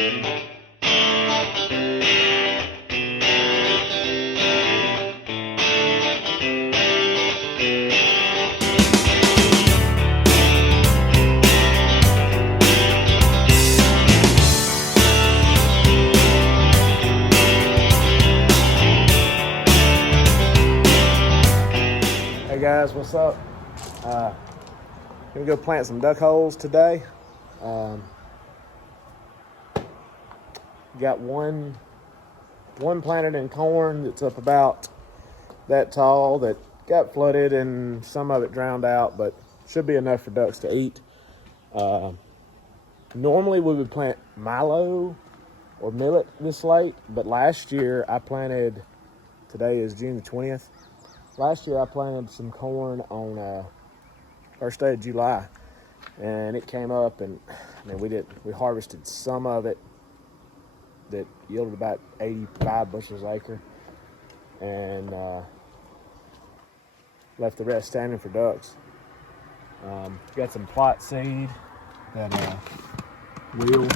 Hey guys, what's up? Gonna go plant some duck holes today. Got one planted in corn that's up about that tall that got flooded and some of it drowned out, but should be enough for ducks to eat. Normally we would plant milo or millet this late, but last year I planted, today is June the 20th. Last year I planted some corn on first day of July, and it came up, and I mean we harvested some of it that yielded about 85 bushels an acre, and left the rest standing for ducks. Got some plot seed that Will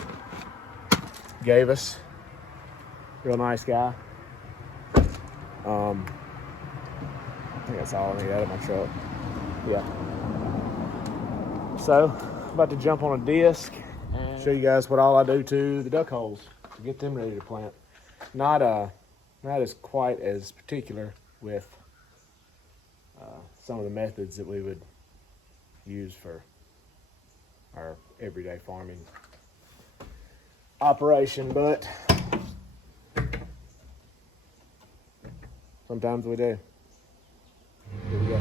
gave us. Real nice guy. I think that's all I need out of my truck. Yeah. So, about to jump on a disc and show you guys what all I do to the duck holes to get them ready to plant. Not as quite as particular with some of the methods that we would use for our everyday farming operation, but sometimes we do. Here we go.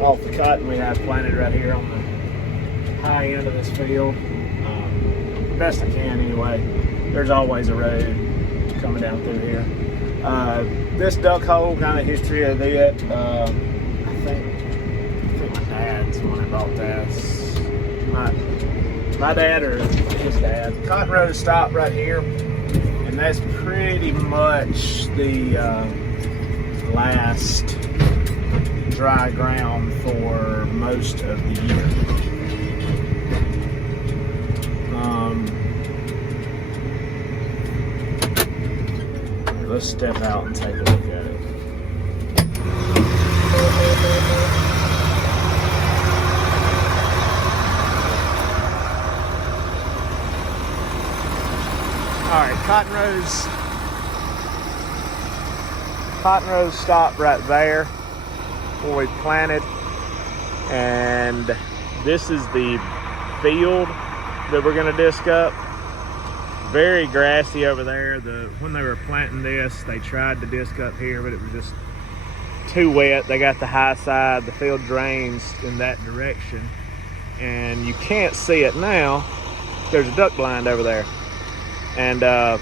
Off the cotton we have planted right here on the high end of this field, best I can anyway. There's always a road coming down through here. This duck hole, kind of history of it, I think my dad's the one that bought this. My dad or his dad. Cotton row stopped right here, and that's pretty much the last dry ground for most of the year. Let's step out and take a look at it. All right, cotton rows stop right there where we planted, and this is the field that we're going to disc up. Very grassy over there. When they were planting this, they tried to disc up here, but it was just too wet. They got the high side, the field drains in that direction, and you can't see it now. There's a duck blind over there, and the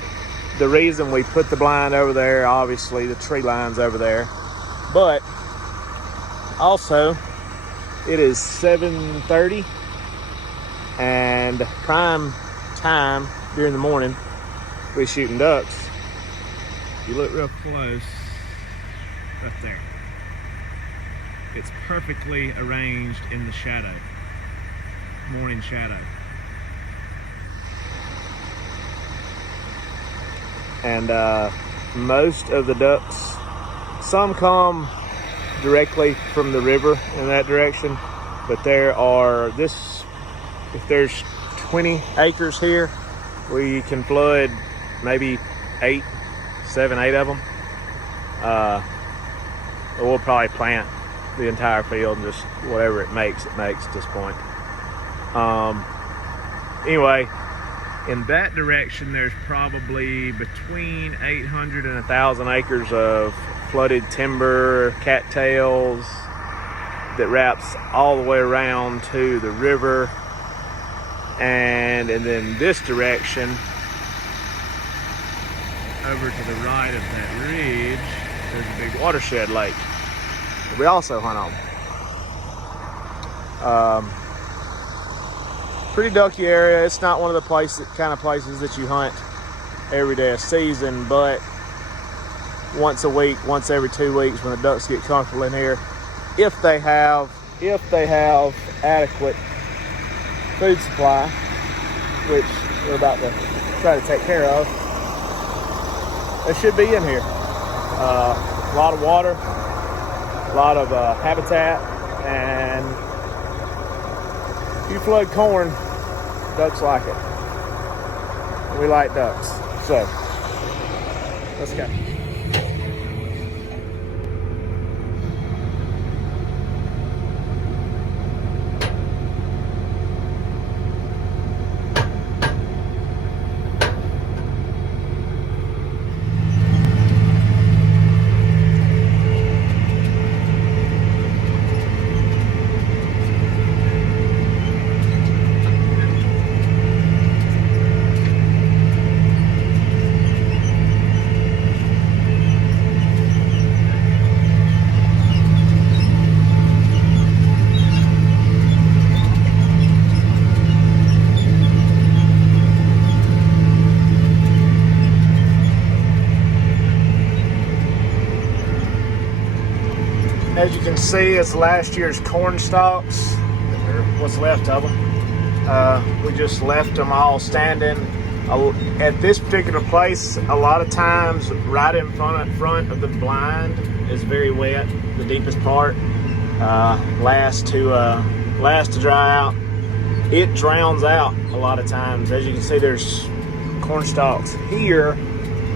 reason we put the blind over there, obviously the tree line's over there, but also it is 7:30 and prime time during the morning. We're shooting ducks. You look real close up there. It's perfectly arranged in the shadow, morning shadow. And most of the ducks, some come directly from the river in that direction, but there are if there's 20 acres here, we can flood maybe 7, 8 of them. We'll probably plant the entire field, just whatever it makes at this point. Anyway, in that direction, there's probably between 800 and 1,000 acres of flooded timber, cattails, that wraps all the way around to the river. And then this direction, over to the right of that ridge, there's a big watershed lake that we also hunt on. Pretty ducky area. It's not one of the kind of places that you hunt every day of season, but once a week, once every 2 weeks, when the ducks get comfortable in here, if they have adequate food supply, which we're about to try to take care of, they should be in here. A lot of water, a lot of habitat, and if you flood corn, ducks like it. We like ducks. So, let's go. As you can see, it's last year's corn stalks, or what's left of them. We just left them all standing. At this particular place, a lot of times, right in front of the blind is very wet. The deepest part, last to dry out. It drowns out a lot of times. As you can see, there's corn stalks here,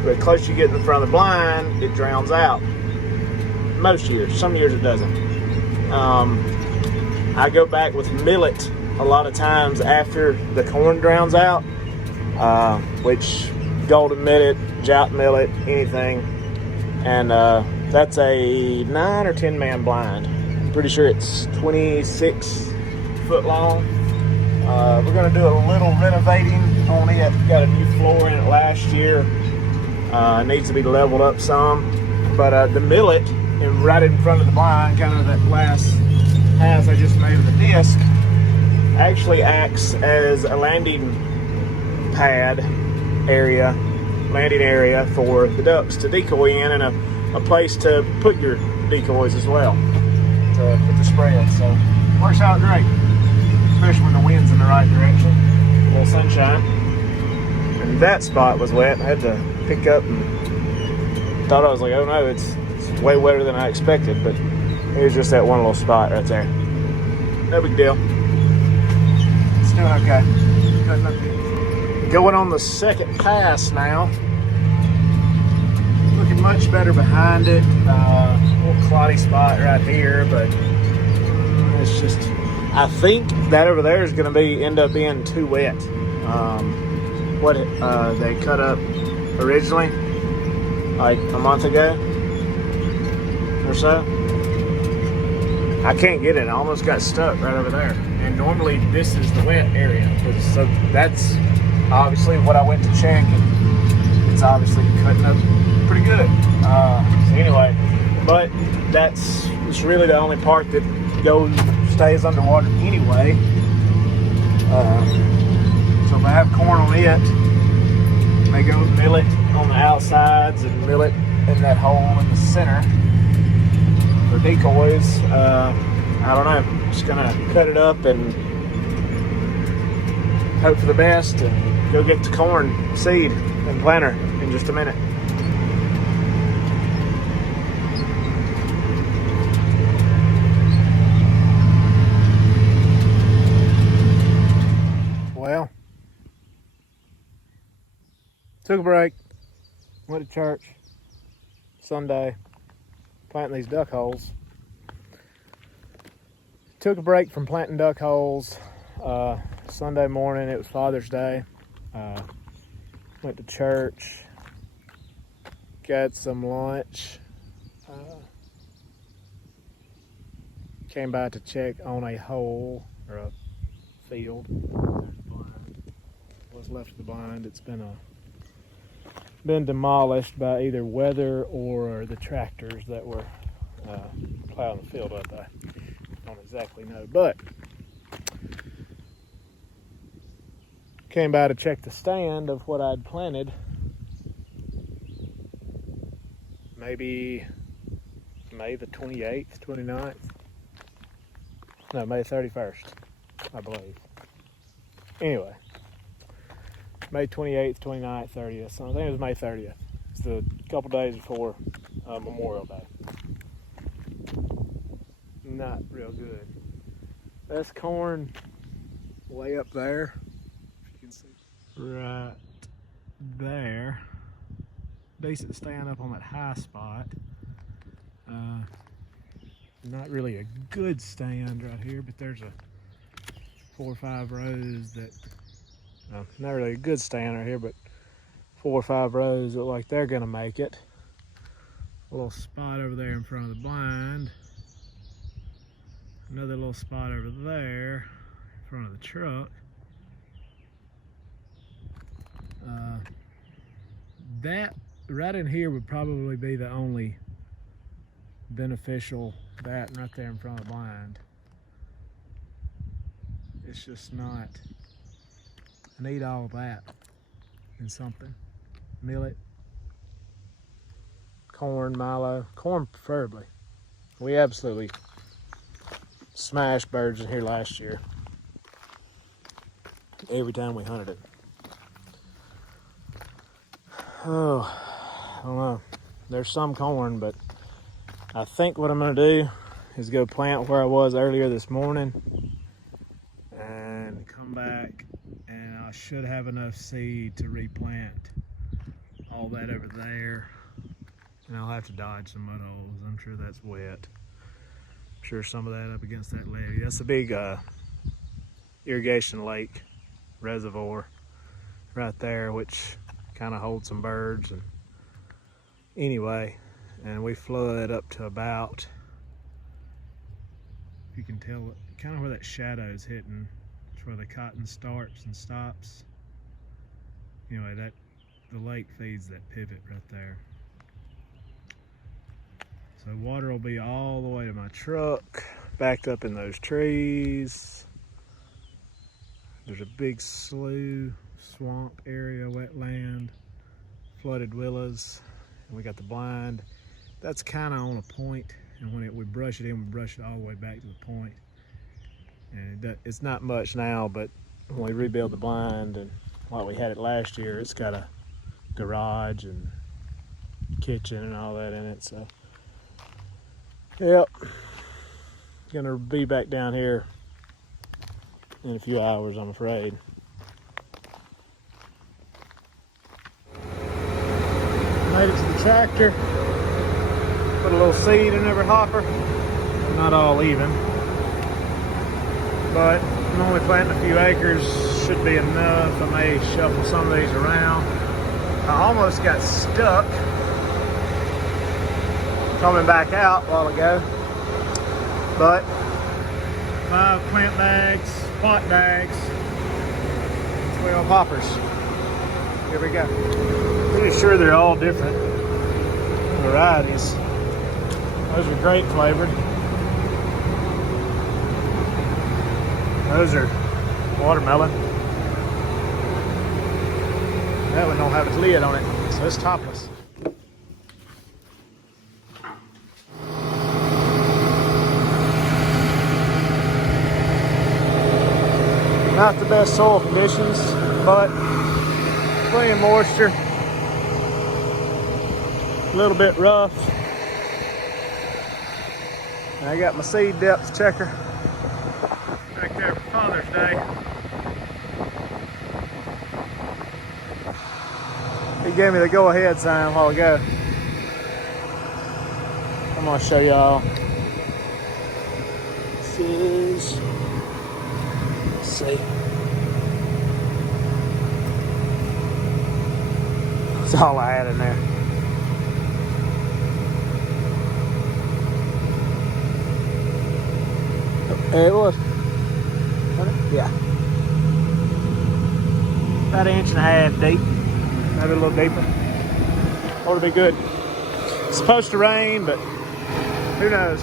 but the closer you get in the front of the blind, it drowns out. Most years, some years it doesn't. I go back with millet a lot of times after the corn drowns out, which golden millet, jout millet, anything, and that's a 9 or 10 man blind. I'm pretty sure it's 26 foot long. We're going to do a little renovating on it. Got a new floor in it last year. It needs to be leveled up some, but the millet, and right in front of the blind, kind of that last pass I just made of the disc, actually acts as a landing area for the ducks to decoy in, and a place to put your decoys as well, to put the spread. So works out great, especially when the wind's in the right direction, a little sunshine. And that spot was wet. I had to pick up and thought, I was like, oh no, it's way wetter than I expected, but here's just that one little spot right there. No big deal. It's doing okay. Going on the second pass now. Looking much better behind it. A little cloddy spot right here, but it's just, I think that over there is going to end up being too wet. What they cut up originally, like a month ago or so. I can't get it. I almost got stuck right over there. And normally this is the wet area. So that's obviously what I went to check, and it's obviously cutting up pretty good. So anyway, but it's really the only part that stays underwater anyway. So if I have corn on it, I go millet on the outsides and millet in that hole in the center for decoys. I don't know, just gonna cut it up and hope for the best and go get the corn seed and planter in just a minute. Well, took a break, went to church Sunday, planting these duck holes. Took a break from planting duck holes. Sunday morning, it was Father's Day. Went to church, got some lunch, came by to check on a hole or a field. What's left of the blind, it's been demolished by either weather or the tractors that were plowing the field up. I don't exactly know, but came by to check the stand of what I'd planted. Maybe May the 28th, 29th. No, May 31st, I believe. Anyway, May 28th, 29th, 30th. So I think it was May 30th. It's a couple days before Memorial Day. Not real good. That's corn way up there. If you can see. Right there. Decent stand up on that high spot. Not really a good stand right here, but there's a 4 or 5 rows that, not really a good stand right here, but 4 or 5 rows look like they're gonna make it. A little spot over there in front of the blind. Another little spot over there in front of the truck. That right in here would probably be the only beneficial, that right there in front of the blind. It's just not, I need all of that in something. Millet, corn, milo, corn preferably. We absolutely smashed birds in here last year. Every time we hunted it. Oh, I don't know. There's some corn, but I think what I'm gonna do is go plant where I was earlier this morning and come back, and I should have enough seed to replant all that over there. And I'll have to dodge some mud holes. I'm sure that's wet. I'm sure some of that up against that levee. That's a big irrigation lake reservoir right there, which kind of holds some birds. And anyway, and we flood up to about, if you can tell, kind of where that shadow is hitting. It's where the cotton starts and stops. Anyway, that the lake feeds that pivot right there. So water will be all the way to my truck, backed up in those trees. There's a big slough, swamp area, wetland, flooded willows, and we got the blind. That's kind of on a point, and when we brush it in, we brush it all the way back to the point. And it's not much now, but when we rebuild the blind, and like we had it last year, it's got a garage and kitchen and all that in it. So, yep, gonna be back down here in a few hours, I'm afraid. Made it to the tractor. Put a little seed in every hopper. Not all even, but I'm only planting a few acres. Should be enough. I may shuffle some of these around. I almost got stuck coming back out a while ago, but 5 plant bags, pot bags, 12 hoppers. Here we go. Pretty sure they're all different varieties. Those are grape flavored. Those are watermelon. That one don't have a lid on it, so it's topless. Not the best soil conditions, but plenty of moisture. A little bit rough. And I got my seed depth checker back there for Father's Day. He gave me the go-ahead sign a while ago. I'm gonna show y'all. This is see. That's all I had in there. It was. Yeah. About an inch and a half deep. Maybe a little deeper. Ought to be good. It's supposed to rain, but who knows?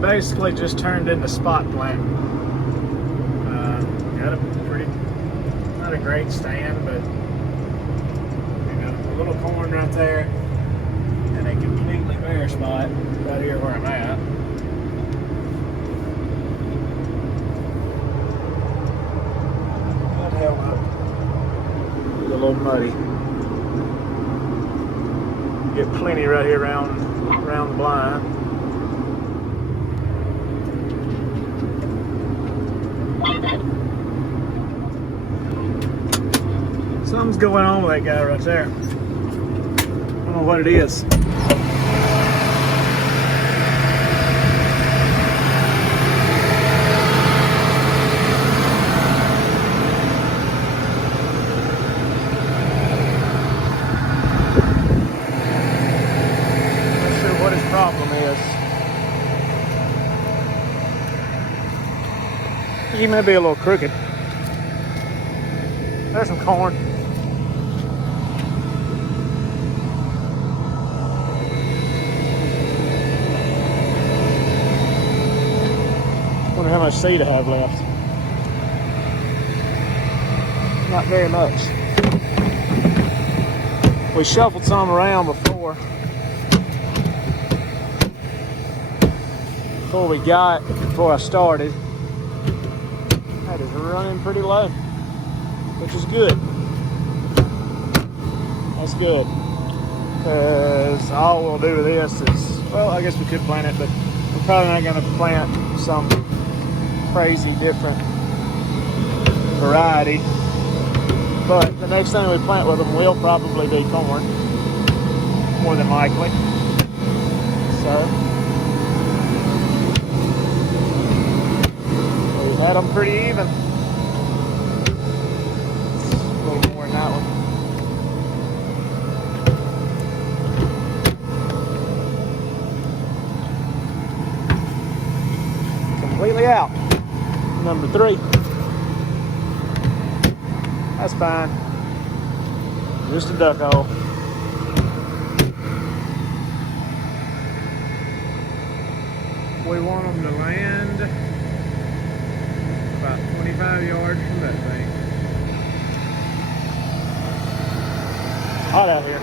Basically just turned into spot plant. Got a pretty, not a great stand, but you know, a little corn right there and a completely bare spot right here where I'm at. That held up. A little muddy. Get plenty right here around the blind. Something's going on with that guy right there. I don't know what it is. Not sure what his problem is. He may be a little crooked. There's some corn. Wonder how much seed I have left. Not very much. We shuffled some around before I started. That is running pretty low, which is good. That's good, because all we'll do with this is, well, I guess we could plant it, but we're probably not going to plant some crazy different variety. But the next thing we plant with them will probably be corn, more than likely. So we had them pretty even. A little more than that one. Completely out. Number 3. That's fine. Just a duck hole. we want them to land about 25 yards from that thing. It's hot out here.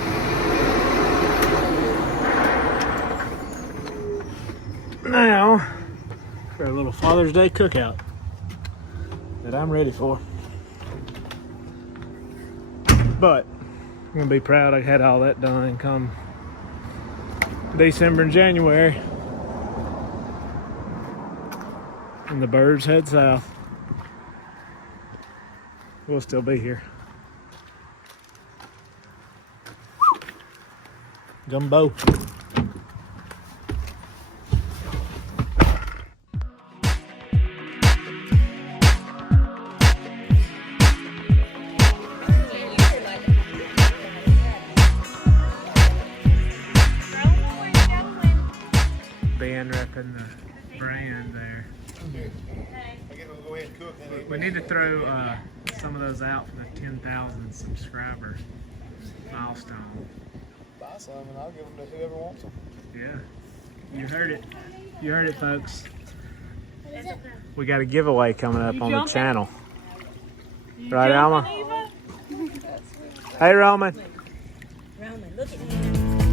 Now, for a little Father's Day cookout that I'm ready for. But I'm gonna be proud I had all that done come December and January. And the birds head south. We'll still be here. Gumbo. Ben repping the brand there. We need to throw some of those out for the 10,000 subscriber milestone. Buy some and I'll give them to whoever wants them. Yeah, you heard it. You heard it, folks. We got a giveaway coming up on the channel. Right, Alma? Hey, Roman. Roman, look at me.